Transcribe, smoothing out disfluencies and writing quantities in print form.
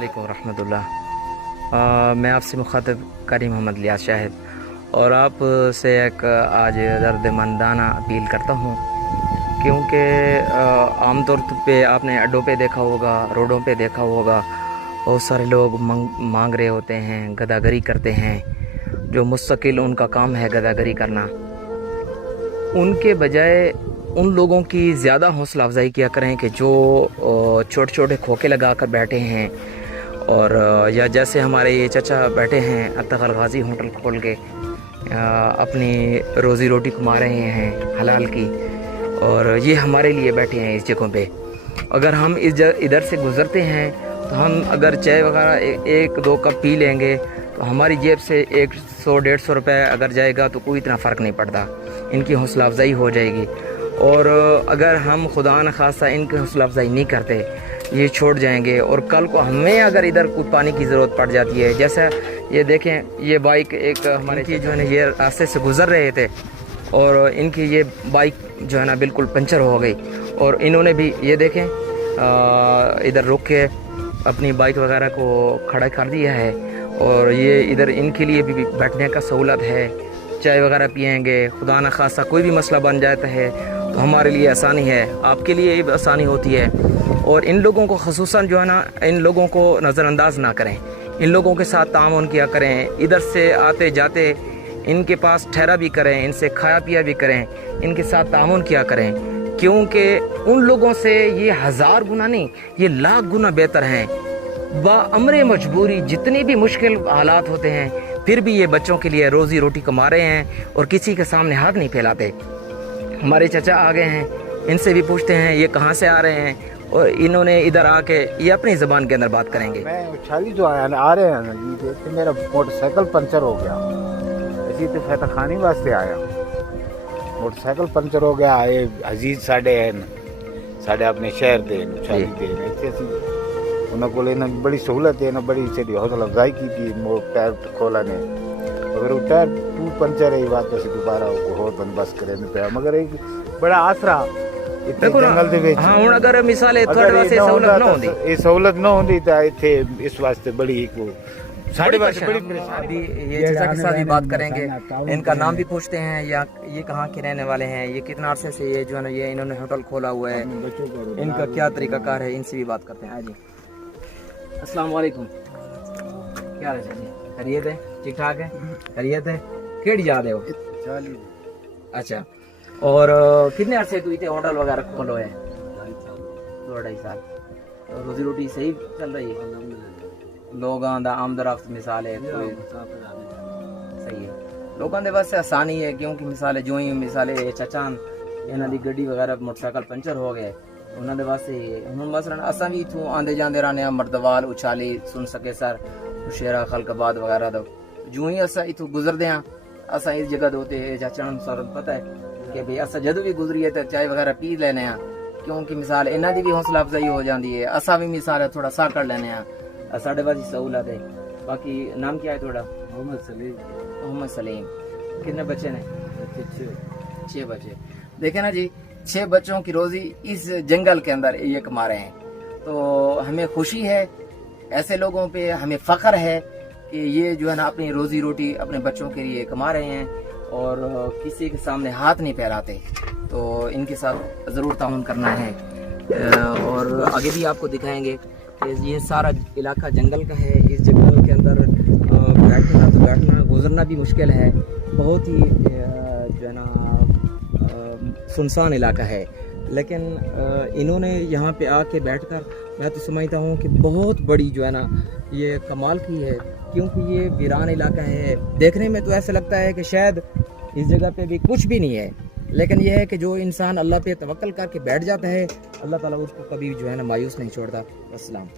वालेकुम रहमतुल्लाह। मैं आपसे मुखातब कारी मोहम्मद लियास शाहिद और आप से एक आज दर्दमंदाना अपील करता हूँ, क्योंकि आम तौर पे आपने अड्डों पे देखा होगा, रोडों पे देखा होगा, बहुत सारे लोग मांग रहे होते हैं, गदागरी करते हैं, जो मुस्तकिल उनका काम है गदागरी करना। उनके बजाय उन लोगों की ज़्यादा हौसला अफजाई किया करें कि जो छोटे छोटे खोखे लगा कर बैठे हैं, और या जैसे हमारे ये चचा बैठे हैं अब्तगल गाजी होटल खोल के अपनी रोज़ी रोटी कमा रहे हैं हलाल की, और ये हमारे लिए बैठे हैं इस जगहों पे। अगर हम इधर से गुज़रते हैं तो हम अगर चाय वगैरह एक दो कप पी लेंगे तो हमारी जेब से 100-150 रुपये अगर जाएगा तो कोई इतना फ़र्क नहीं पड़ता, इनकी हौसला अफजाई हो जाएगी। और अगर हम खुदा न खासा इनकी हौसला अफजाई नहीं करते, ये छोड़ जाएंगे, और कल को हमें अगर इधर कोई पानी की ज़रूरत पड़ जाती है, जैसा ये देखें, ये बाइक एक हमारे की जो है ना ये रास्ते से गुज़र रहे थे और इनकी ये बाइक जो है ना बिल्कुल पंचर हो गई, और इन्होंने भी ये देखें इधर रुक के अपनी बाइक वगैरह को खड़ा कर दिया है, और ये इधर इनके लिए भी बैठने का सहूलत है, चाय वगैरह पिएंगे, खुदा न खासा कोई भी मसला बन जाता है तो हमारे लिए आसानी है, आपके लिए भी आसानी होती है। और इन लोगों को ख़ुसूसन जो है ना, इन लोगों को नज़रअंदाज ना करें, इन लोगों के साथ तामुन किया करें, इधर से आते जाते इनके पास ठहरा भी करें, इनसे खाया पिया भी करें, इनके साथ तामुन किया करें, क्योंकि उन लोगों से ये 1000 गुना नहीं, ये लाख गुना बेहतर हैं। बाअमरे मजबूरी जितनी भी मुश्किल हालात होते हैं, फिर भी ये बच्चों के लिए रोज़ी रोटी कमा रहे हैं और किसी के सामने हाथ नहीं फैलाते। हमारे चचा आ गए हैं, इनसे भी पूछते हैं ये कहाँ से आ रहे हैं, और इन्होंने इधर आके ये अपनी ज़बान के अंदर बात करेंगे। मैं उछाली जो आ रहे हैं ना जी, तो मेरा मोटरसाइकिल पंचर हो गया, इसी तो फैता खानी वास्ते आया, मोटरसाइकिल पंचर हो गया। ये अजीज साढ़े अपने शहर के उछाली के इतने उन्होंने को लेना बड़ी सहूलत है ना, बड़ी से हौसला अफजाई की थी टायर खोला ने, अगर वो टायर टू पंचर है बात से दोबारा और बंदोबस्त करे नहीं पाया, मगर एक बड़ा आसरा जंगल दे विच। हां हुन अगर मिसाल थोड़े वास्ते सहूलत ना होंदी, ये सहूलत ना होंदी तो इथे इस वास्ते बड़ी एक साढ़े वास्ते बड़ी परेशानी। ये चचा के साथ भी बात करेंगे, इनका नाम भी पूछते हैं, या ये कहाँ के रहने वाले हैं, ये कितना अरसे से ये जो है ना ये इन्होंने होटल खोला हुआ है, इनका क्या तरीकाकार है, इनसे भी बात करते हैं। जी अस्सलाम वालेकुम, क्या हाल है जी? खैरियत है? ठीक ठाक है? खैरियत है? केड़ी जा रहे हो? अच्छा, और कितने अरसे तू इतने होटल वगैरह खोलो है? 2-2.5 साल। तो रोजी रोटी सही चल रही है? लोगों दा आमदरफ्त मिसाल है कोई सही है, लोगों दे वास्ते आसानी है, क्योंकि मिसाल है जो ही मिसाल है चचान इन्हां दी गड्डी वगैरह मोटरसाइकिल पंचर हो गए, उन्हां दे वास्ते हुण मसलन असां भी इथों आंदे जांदे रहने आ, मर्दवाल उछाली सुन सके सर शेरा खलकबाद वगैरह दा, जो ही असां इथों गुजरदे हां असां इस जगह दे उते चाचण सर पता है कि भाई असां जदों भी गुजरी है तो चाय वगैरह पी लेने आ, क्योंकि मिसाल इन्हां दी भी हौसला अफजाई हो जाती है, असां भी मिसाल थोड़ा सा कर लेने आ, साढ़े पास सहूलत है। बाकी नाम क्या है थोड़ा? मोहम्मद सलीम। कितने बच्चे ने? 6 बच्चे। देखे ना जी, 6 बच्चों की रोजी इस जंगल के अंदर ये कमा रहे हैं, तो हमें खुशी है, ऐसे लोगों पे हमें फख्र है कि ये जो है ना अपनी रोजी रोटी अपने बच्चों के लिए कमा रहे हैं और किसी के सामने हाथ नहीं फैलाते, तो इनके साथ ज़रूर ताउन करना है। और आगे भी आपको दिखाएंगे कि ये सारा इलाका जंगल का है, इस जंगल के अंदर बैठना गुजरना भी मुश्किल है, बहुत ही जो है ना सुनसान इलाका है, लेकिन इन्होंने यहाँ पे आके बैठकर मैं तो समझता हूँ कि बहुत बड़ी जो है ना ये कमाल की है, क्योंकि ये वीरान इलाका है, देखने में तो ऐसा लगता है कि शायद इस जगह पे भी कुछ भी नहीं है, लेकिन यह है कि जो इंसान अल्लाह पे तवक्कल करके बैठ जाता है, अल्लाह ताला उसको कभी जो है ना मायूस नहीं छोड़ता। अस्सलाम।